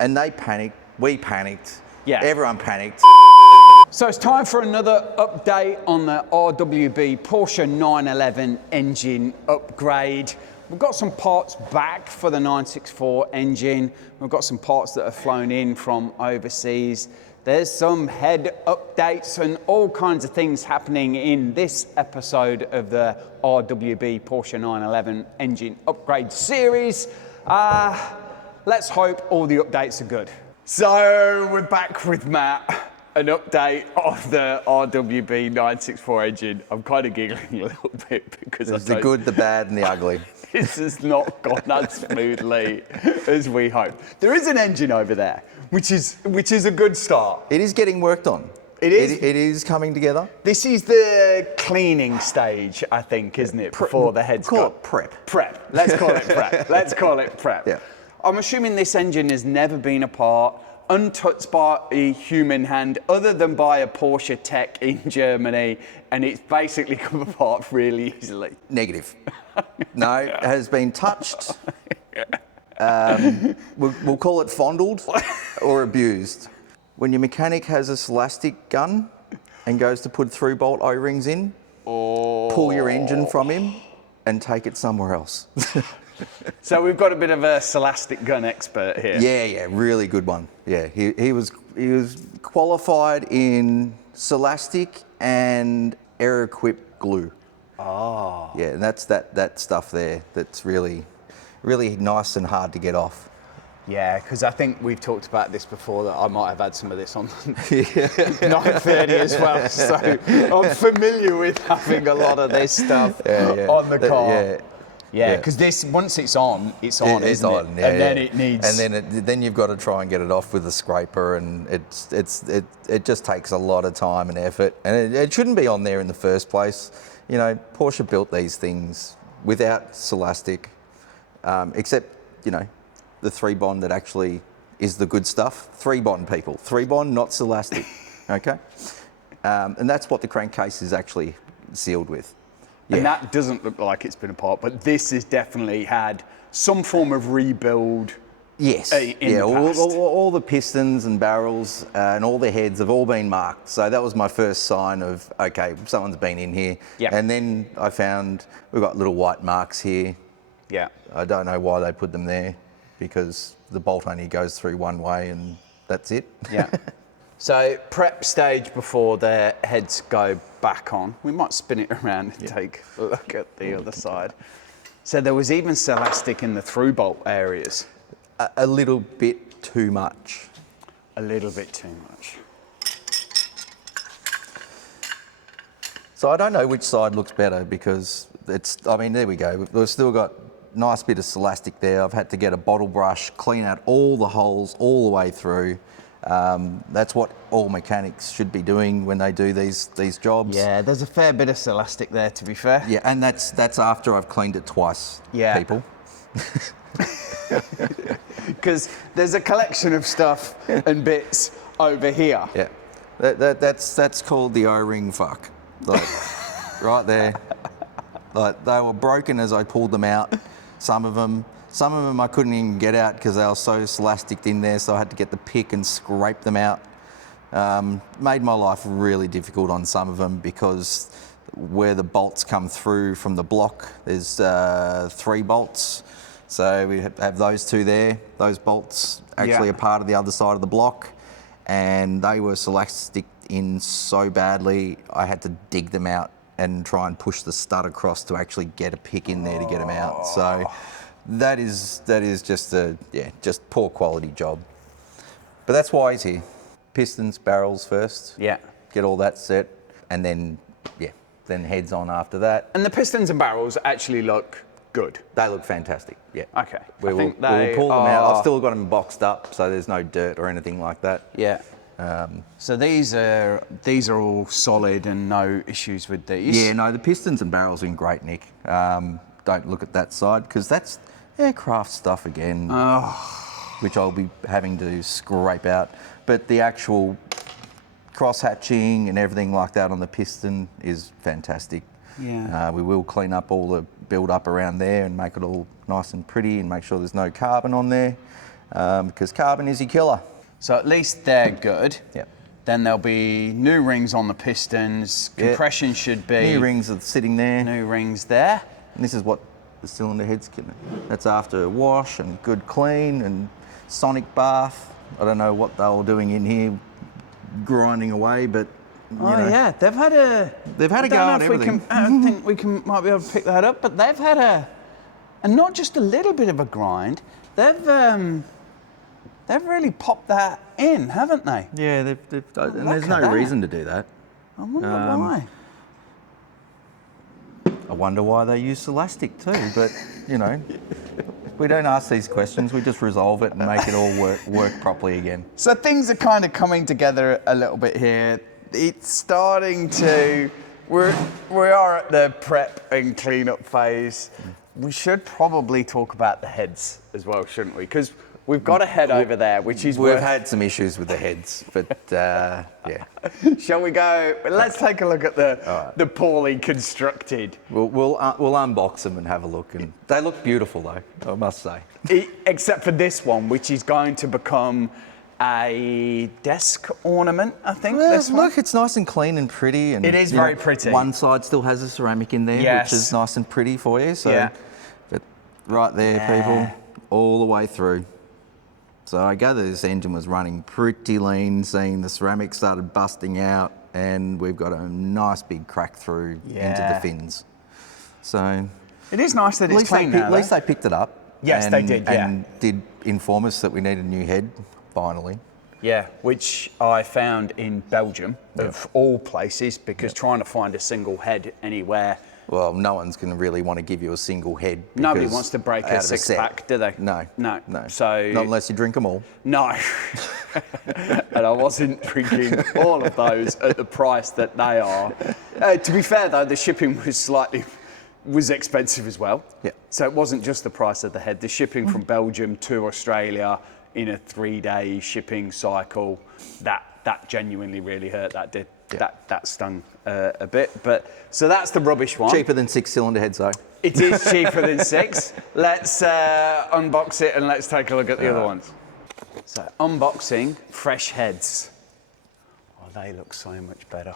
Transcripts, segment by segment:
And they panicked, we panicked, everyone panicked. So it's time for another update on the RWB Porsche 911 engine upgrade. We've got some parts back for the 964 engine. We've got some parts that have flown in from overseas. There's some head updates and all kinds of things happening in this episode of the RWB Porsche 911 engine upgrade series. Let's hope all the updates are good. So we're back with Matt. An update of the RWB 964 engine. I'm kind of giggling a little bit because There's the good, the bad, and the ugly. This has not gone as smoothly as we hoped. There is an engine over there, which is a good start. It is getting worked on. It is. It is coming together. This is the cleaning stage, I think, isn't it? Before the head's Call got it prep. Prep. Let's call it prep. Let's call it prep. Yeah. I'm assuming this engine has never been apart, untouched by a human hand, other than by a Porsche tech in Germany, and it's basically come apart really easily. Negative. No, it has been touched. We'll call it fondled or abused. When your mechanic has a Celastic gun and goes to put through-bolt O-rings in, pull your engine from him and take it somewhere else. So we've got a bit of a Celastic gun expert here. Yeah, really good one. Yeah, he was qualified in Celastic and air-equipped glue. Oh. Yeah, and that's that stuff there that's really nice and hard to get off. Yeah, because I think we've talked about this before, that I might have had some of this on 930 as well. So I'm familiar with having a lot of this stuff on the car. Yeah, because this, once it's on, isn't it? And then it needs... And then you've got to try and get it off with a scraper, and it just takes a lot of time and effort. And it shouldn't be on there in the first place. You know, Porsche built these things without Celastic, except, you know, the 3-bond that actually is the good stuff. 3-bond, people. 3-bond, not Celastic, okay? And that's what the crankcase is actually sealed with. Yeah. And that doesn't look like it's been apart, but this has definitely had some form of rebuild. Yes. In the past. All the pistons and barrels and all the heads have all been marked. So that was my first sign of, okay, someone's been in here. Yeah. And then I found we've got little white marks here. Yeah. I don't know why they put them there, because the bolt only goes through one way and that's it. Yeah. So prep stage before the heads go back on. We might spin it around and take a look at the other side. So there was even Celastic in the through bolt areas. A little bit too much. A little bit too much. So I don't know which side looks better, because there we go. We've still got a nice bit of Celastic there. I've had to get a bottle brush, clean out all the holes all the way through. That's what all mechanics should be doing when they do these jobs. Yeah, there's a fair bit of Celastic there, to be fair. Yeah, and that's after I've cleaned it twice, people. Because there's a collection of stuff and bits over here. Yeah, that's called the O-ring fuck. Like, right there. Like, they were broken as I pulled them out. Some of them I couldn't even get out because they were so Celasticed in there, so I had to get the pick and scrape them out. Made my life really difficult on some of them, because where the bolts come through from the block, there's 3 bolts. So we have those 2 there. Those bolts actually are part of the other side of the block, and they were Celastic in so badly, I had to dig them out and try and push the stud across to actually get a pick in there to get them out. So that is just poor quality job. But that's why he's here. Pistons, barrels first. Yeah. Get all that set, and then heads on after that. And the pistons and barrels actually look good. They look fantastic, yeah. Okay. We'll pull them out. I've still got them boxed up, so there's no dirt or anything like that. Yeah. So these are all solid and no issues with these? Yeah, no, the pistons and barrels are in great nick. Don't look at that side, because that's aircraft stuff again, which I'll be having to scrape out. But the actual cross-hatching and everything like that on the piston is fantastic. Yeah. We will clean up all the build-up around there and make it all nice and pretty and make sure there's no carbon on there. because carbon is your killer. So at least they're good. Yeah. Then there'll be new rings on the pistons. Compression should be... New rings are sitting there. New rings there. And this is what the cylinder head's getting. That's after a wash and good clean and sonic bath. I don't know what they were doing in here, grinding away, but you know. Yeah, they've had a go at everything. I don't think we might be able to pick that up, but they've had and not just a little bit of a grind. They've really popped that in, haven't they? Yeah, and there's no reason to do that. I wonder why. I wonder why they use elastic too, but you know, we don't ask these questions. We just resolve it and make it all work properly again. So things are kind of coming together a little bit here. It's starting to. We are at the prep and cleanup phase. We should probably talk about the heads as well, shouldn't we? Because we've got a head over there, which is We've had some issues with the heads, but yeah. Shall we go? Let's take a look at the poorly constructed. We'll unbox them and have a look, and they look beautiful though, I must say. Except for this one, which is going to become a desk ornament, I think. Well, this one. look, it's nice and clean and pretty, and it is very pretty. One side still has a ceramic in there, yes. which is nice and pretty for you. So, but right there, people, all the way through. So I gather this engine was running pretty lean, seeing the ceramic started busting out, and we've got a nice big crack through into the fins. So it is nice that it's clean now. At least they picked it up. Yes, they did, and did inform us that we need a new head, finally. Yeah, which I found in Belgium, of all places, because trying to find a single head anywhere. Well, no one's going to really want to give you a single head. Nobody wants to break a six-pack, do they? No. So not unless you drink them all. No. And I wasn't drinking all of those at the price that they are. To be fair, though, the shipping was expensive as well. Yeah. So it wasn't just the price of the head. The shipping from Belgium to Australia in a 3-day shipping cycle, that genuinely really hurt. That did. Yeah. That stung a bit. But so that's the rubbish one. Cheaper than 6-cylinder heads, though. It is cheaper than 6. Let's unbox it and let's take a look at the other ones. So unboxing fresh heads. Oh, they look so much better.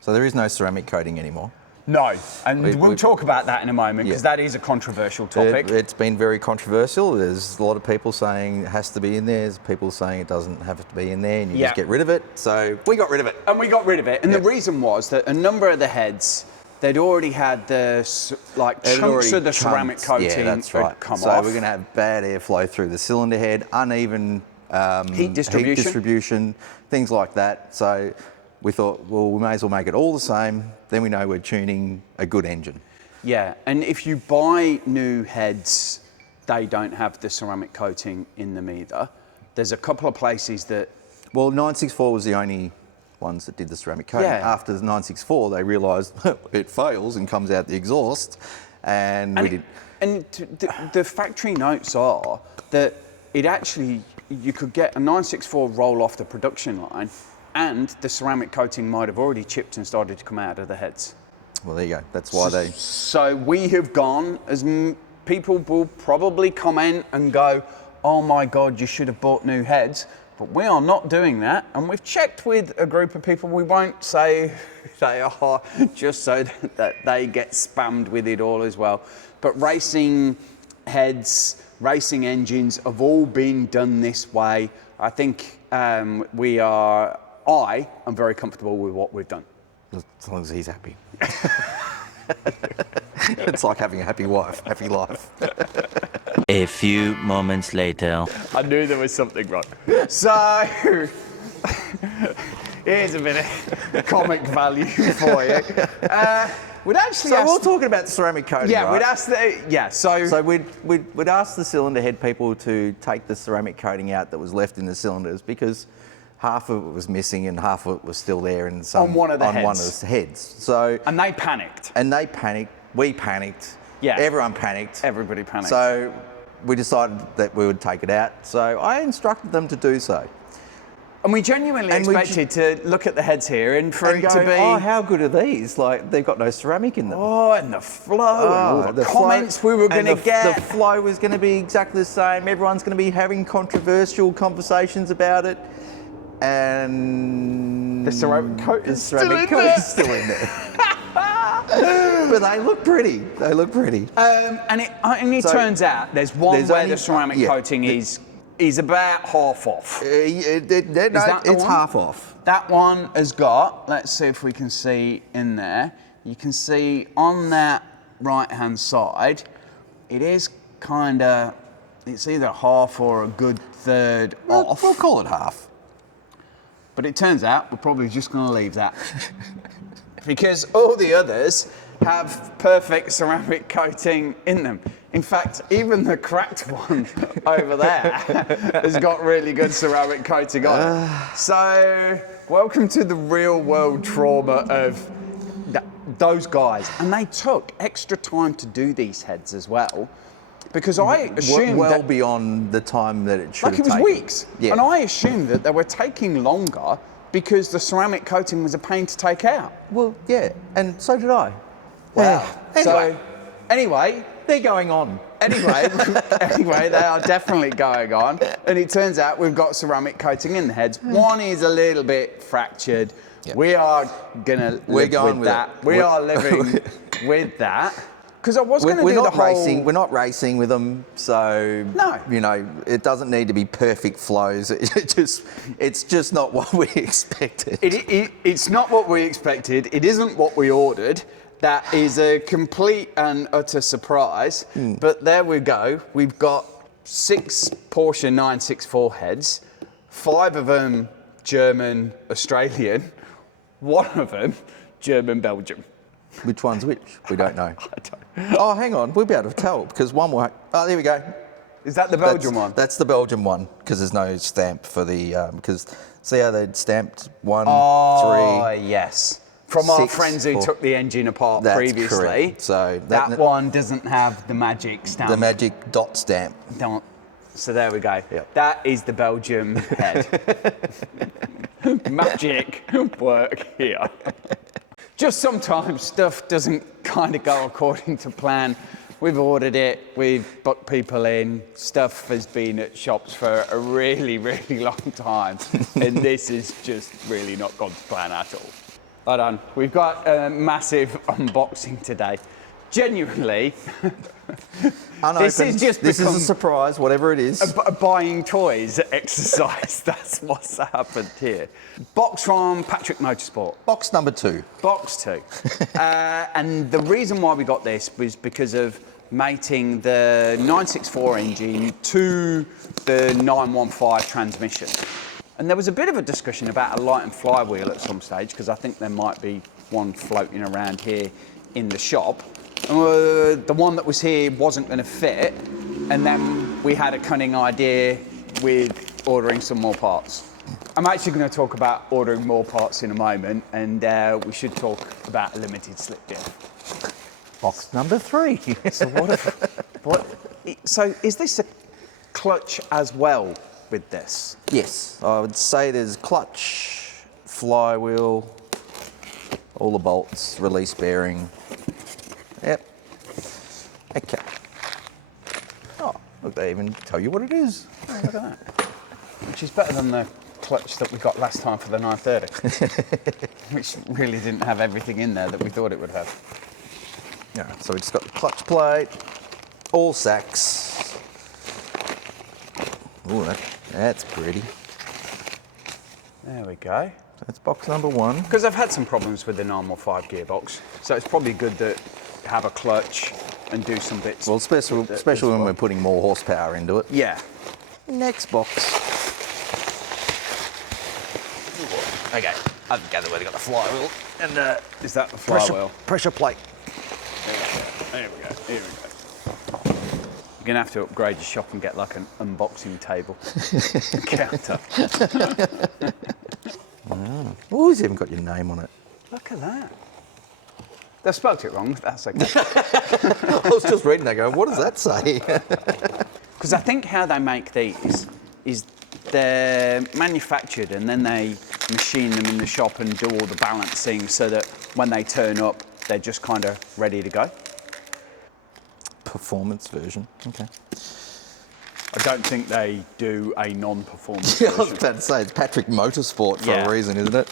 So there is no ceramic coating anymore. No, and we'll talk about that in a moment, because that is a controversial topic. It's been very controversial. There's a lot of people saying it has to be in there. There's people saying it doesn't have to be in there, and you just get rid of it. So we got rid of it. And we got rid of it. And the reason was that a number of the heads, they'd already had the chunks of the ceramic coating that's right. come so off. We're going to have bad airflow through the cylinder head, uneven heat distribution, things like that. So we thought, well, we may as well make it all the same. Then we know we're tuning a good engine. Yeah, and if you buy new heads, they don't have the ceramic coating in them either. There's a couple of places that... Well, 964 was the only ones that did the ceramic coating. Yeah. After the 964, they realised it fails and comes out the exhaust, and we did... And the factory notes are that it actually, you could get a 964 roll off the production line, and the ceramic coating might have already chipped and started to come out of the heads. Well, there you go. That's why they... So we have gone, as people will probably comment and go, oh my God, you should have bought new heads. But we are not doing that. And we've checked with a group of people. We won't say they are, just so that they get spammed with it all as well. But racing heads, racing engines have all been done this way. I think I am very comfortable with what we've done. As long as he's happy. It's like having a happy wife, happy life. A few moments later. I knew there was something wrong. So, here's a bit of comic value for you. We'd actually so we're talking about the ceramic coating, yeah, right? we'd ask So we'd ask the cylinder head people to take the ceramic coating out that was left in the cylinders, because half of it was missing and half of it was still there in some, on one of the heads. So and they panicked. We panicked. Yeah. Everyone panicked. Everybody panicked. So we decided that we would take it out. So I instructed them to do so. And we genuinely expected to look at the heads here and for it go, to be... oh, how good are these? Like, they've got no ceramic in them. Oh, and the flow, and all the comments we were going to get. The flow was going to be exactly the same. Everyone's going to be having controversial conversations about it. And the ceramic coat is still in there. But they look pretty. They look pretty. And it turns out there's one where the ceramic coating is about half off. It's half off. That one has got, let's see if we can see in there. You can see on that right-hand side, it is kind of, it's either half or a good third off. We'll call it half. But it turns out we're probably just going to leave that. Because all the others have perfect ceramic coating in them. In fact, even the cracked one over there has got really good ceramic coating on it. So, welcome to the real world trauma of those guys. And they took extra time to do these heads as well. Because I assumed well beyond the time that it should have taken. Like it was weeks. Yeah. And I assumed that they were taking longer because the ceramic coating was a pain to take out. Well, yeah, and so did I. Wow. Anyway. Anyway, They're going on. Anyway, they are definitely going on. And it turns out we've got ceramic coating in the heads. One is a little bit fractured. Yep. We are gonna live with that. We are living with that. Because I was going to do the whole... We're not racing with them, so no. You know, it doesn't need to be perfect flows. It's just not what we expected. It's not what we expected. It isn't what we ordered. That is a complete and utter surprise. But there we go. We've got 6 Porsche 964 heads, 5 of them German Australian, 1 of them German Belgium. Which one's which? We don't know. Oh, hang on. We'll be able to tell because one will... Oh, there we go. Is that the Belgian one? That's the Belgian one because there's no stamp for the... Because see how they'd stamped 1, 3... Oh, yes. From 6, our friends who 4. took the engine apart That's previously. Correct. So that one doesn't have the magic stamp. The magic dot stamp. Don't. So there we go. Yep. That is the Belgium head. Magic work here. Just sometimes stuff doesn't kind of go according to plan. We've ordered it, we've booked people in, stuff has been at shops for a really, really long time, and this is just really not gone to plan at all. Hold on, we've got a massive unboxing today. Genuinely, Unopened. This is a surprise, whatever it is. A buying toys exercise. That's what's happened here. Box from Patrick Motorsport. Box number 2. Box 2. And the reason why we got this was because of mating the 964 engine to the 915 transmission. And there was a bit of a discussion about a light and flywheel at some stage, because I think there might be one floating around here in the shop. The one that was here wasn't going to fit, and then we had a cunning idea with ordering some more parts. I'm actually going to talk about ordering more parts in a moment, and we should talk about a limited slip diff. Box number 3. So is this a clutch as well with this? Yes, I would say there's clutch, flywheel, all the bolts, release bearing. Yep. Okay. Oh, look, they even tell you what it is. Oh, look at that. Which is better than the clutch that we got last time for the 930, which really didn't have everything in there that we thought it would have. Yeah, so we just got the clutch plate, all Sachs. Ooh, that's pretty. There we go. That's box number 1. Because I've had some problems with the 915 gearbox, so it's probably good to have a clutch and do some bits. Well, especially when we're putting more horsepower into it. Yeah. Next box. Okay, I've gathered where they got the flywheel. And is that the flywheel? Pressure plate. There we go. Here we go. You're gonna have to upgrade your shop and get like an unboxing table counter. Oh, it's even got your name on it. Look at that. They spelled it wrong, that's okay. I was just reading that going, what does that say? Because I think how they make these is they're manufactured and then they machine them in the shop and do all the balancing so that when they turn up, they're just kind of ready to go. Performance version, okay. I don't think they do a non-performance Yeah, I was version. about to say, it's Patrick Motorsport for Yeah. a reason, isn't it?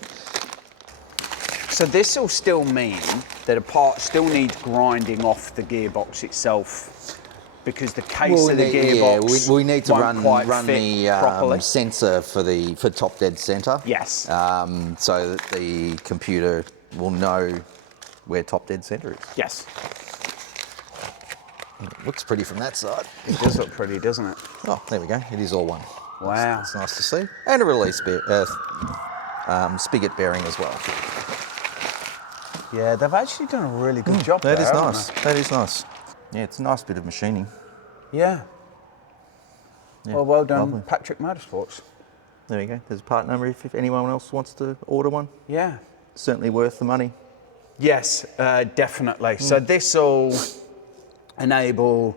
So this will still mean that a part still needs grinding off the gearbox itself because the case of the gearbox we need to won't quite run fit the properly. sensor for top dead center. Yes. So that the computer will know where top dead center is. Yes. It looks pretty from that side. It does look pretty, doesn't it? Oh, there we go. It is all one. Wow. It's nice to see. And a release spigot bearing as well. Yeah, they've actually done a really good job That there, is haven't nice. That is nice. Yeah, it's a nice bit of machining. they? Yeah. Yeah, Well done, lovely. Patrick Motorsports. There you go. There's a part number if anyone else wants to order one. Yeah. Certainly worth the money. Yes, definitely. So this will enable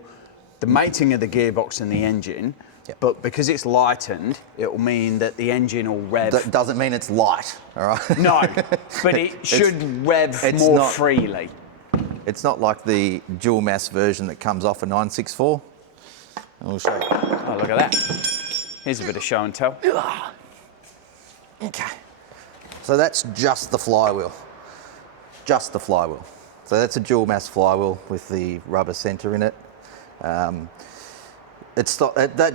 the mating of the gearbox and the engine, but because it's lightened, it will mean that the engine will rev. That doesn't mean it's light, all right? No, but it should rev it's more not- freely. It's not like the dual mass version that comes off a 964. I'll show you. Oh, look at that. Here's a bit of show and tell. Okay. So that's just the flywheel. Just the flywheel. So that's a dual mass flywheel with the rubber center in it. That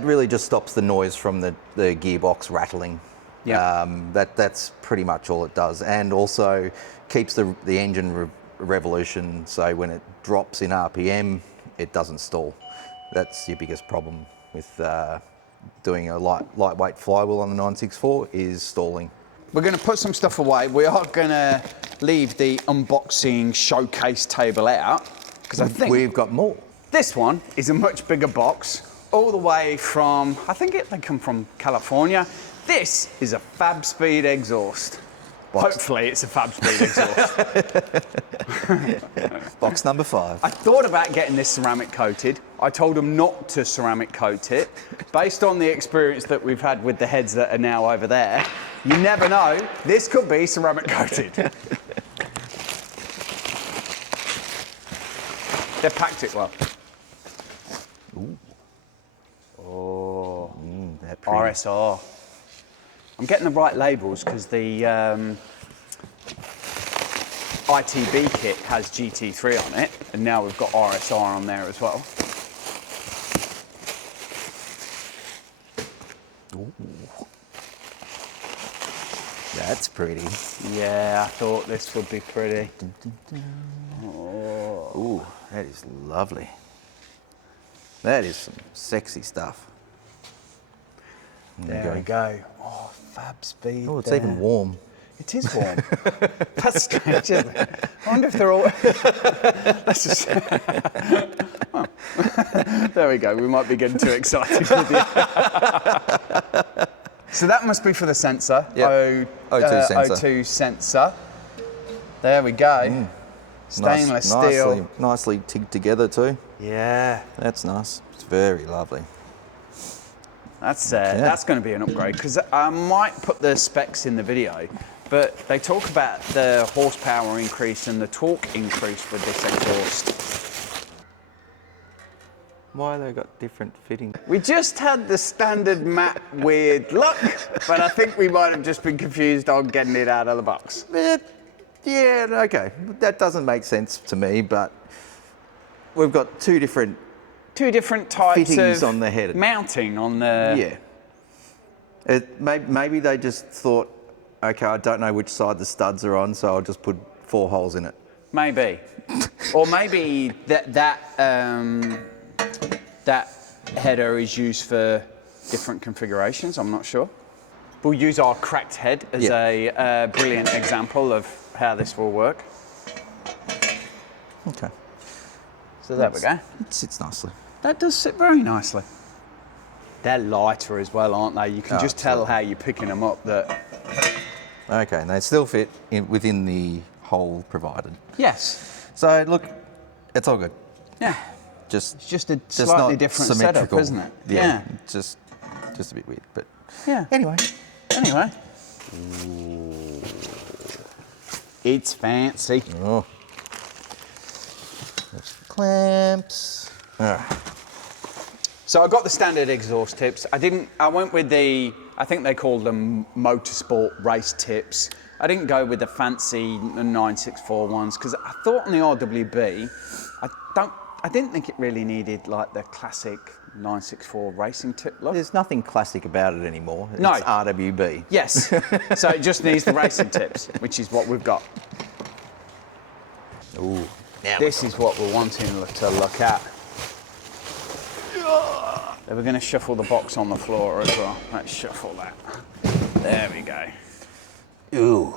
really just stops the noise from the gearbox rattling. Yeah. That's pretty much all it does, and also keeps the engine revolution. So when it drops in RPM, it doesn't stall. That's your biggest problem with doing a lightweight flywheel on the 964 is stalling. We're going to put some stuff away. We are going to leave the unboxing showcase table out because I think We've got more. this one is a much bigger box, all the way from, they come from California. This is a Fabspeed exhaust. Hopefully it's a Fabspeed exhaust. Box number 5. I thought about getting this ceramic coated. I told them not to ceramic coat it. Based on the experience that we've had with the heads that are now over there, you never know, this could be ceramic coated. They've packed it well. Ooh. Oh, That pretty. RSR. I'm getting the right labels because the ITB kit has GT3 on it, and now we've got RSR on there as well. Ooh. That's pretty. Yeah, I thought this would be pretty. Ooh, that is lovely. That is some sexy stuff. There we go. Oh, Fabspeed. Oh, it's there. even warm. It is warm. That's strange, isn't it? I wonder if they're all. Let's just. Oh. There we go. We might be getting too excited with you. So that must be for the sensor. Yep. O2 sensor. O2 sensor. There we go. Stainless steel. Nicely tigged together too. Yeah. That's nice. It's very lovely. That's going to be an upgrade because I might put the specs in the video, but they talk about the horsepower increase and the torque increase with this exhaust. Why they got different fitting? We just had the standard matte weird look, but I think we might have just been confused on getting it out of the box. Yeah, okay. That doesn't make sense to me, but we've got two different types fittings of on the head. mounting on the. Yeah. Maybe they just thought, okay, I don't know which side the studs are on, so I'll just put 4 holes in it. Maybe, or maybe that header is used for different configurations. I'm not sure. We'll use our cracked head as a brilliant example of how this will work. Okay. So there we go. It sits nicely. That does sit very nicely. They're lighter as well, aren't they? You can just tell how you're picking them up. Okay, and they still fit within the hole provided. Yes. So look, it's all good. Yeah. Just It's just a slightly not different symmetrical. setup, isn't it? Yeah. Just Just a bit weird, but Yeah. anyway. Ooh. It's fancy. Oh. Clamps. All right. So I got the standard exhaust tips. I went with I think they call them Motorsport race tips. I didn't go with the fancy 964 ones because I thought on the RWB, I didn't think it really needed like the classic 964 racing tip look. There's nothing classic about it anymore. It's No. RWB. Yes, so it just needs the racing tips, which is what we've got. Ooh. Now This is what we're wanting to look at. Then we're going to shuffle the box on the floor as well. Let's shuffle that. There we go. Ooh.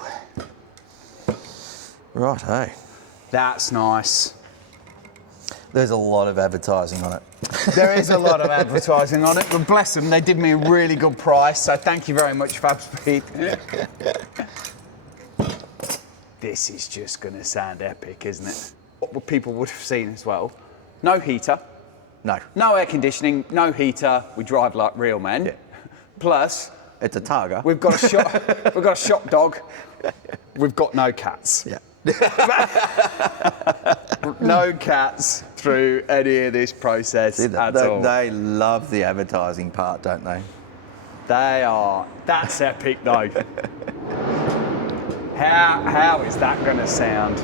Right, hey. That's nice. There's a lot of advertising on it. There is a lot of advertising on it, but bless them, they did me a really good price, so thank you very much, Fabspeed. This is just going to sound epic, isn't it? What people would have seen as well. No heater. No. No air conditioning, no heater. We drive like real men. Yeah. Plus, It's a Targa. we've got a shop dog. We've got no cats. Yeah. No cats through any of this process at all. They love the advertising part, don't they? They are. That's epic though. How is that going to sound?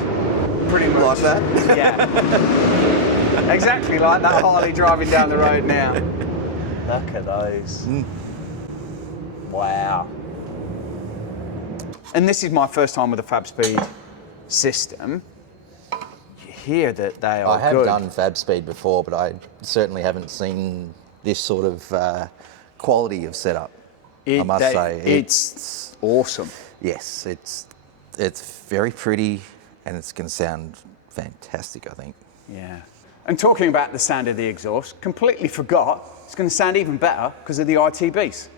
Pretty much. Like that? Yeah. Exactly like that Harley driving down the road now. Look at those. Wow. And this is my first time with a Fabspeed system. You hear that they are I have good. done Fabspeed before, but I certainly haven't seen this sort of quality of setup. I must say. It's awesome. Yes, it's very pretty and it's going to sound fantastic, I think. Yeah. And talking about the sound of the exhaust, completely forgot it's going to sound even better because of the ITBs.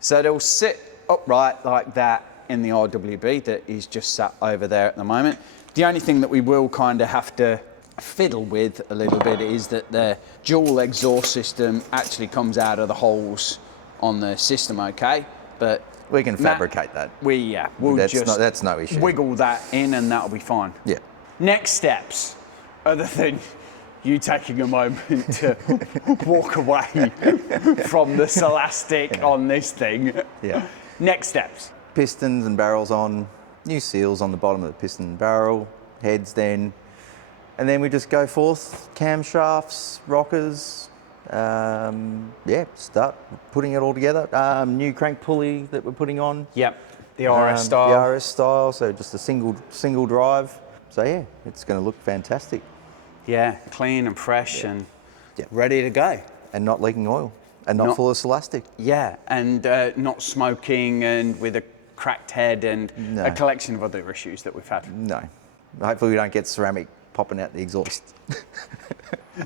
So they'll sit upright like that in the RWB that is just sat over there at the moment. The only thing that we will kind of have to fiddle with a little bit is that the dual exhaust system actually comes out of the holes on the system, okay? But We can fabricate that. we'll just that's no issue. wiggle that in and that'll be fine. Yeah. Next steps, other than you taking a moment to walk away from the Celastic on this thing. Yeah. Next steps. Pistons and barrels on, new seals on the bottom of the piston and barrel, heads then, and then we just go forth, camshafts, rockers, start putting it all together. New crank pulley that we're putting on. Yep, the RS style. The RS style, so just a single drive. So yeah, it's going to look fantastic. Yeah, clean and fresh and Yeah. ready to go. And not leaking oil, and not full of Celastic. Yeah, and not smoking and with a cracked head and No. a collection of other issues that we've had. No. Hopefully we don't get ceramic popping out the exhaust.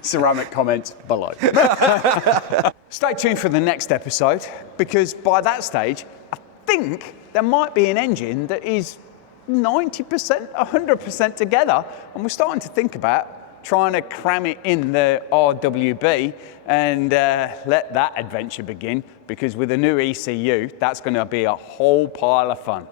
Ceramic comments below. Stay tuned for the next episode because by that stage, I think there might be an engine that is 90%, 100% together, and we're starting to think about trying to cram it in the RWB and let that adventure begin because with a new ECU, that's going to be a whole pile of fun.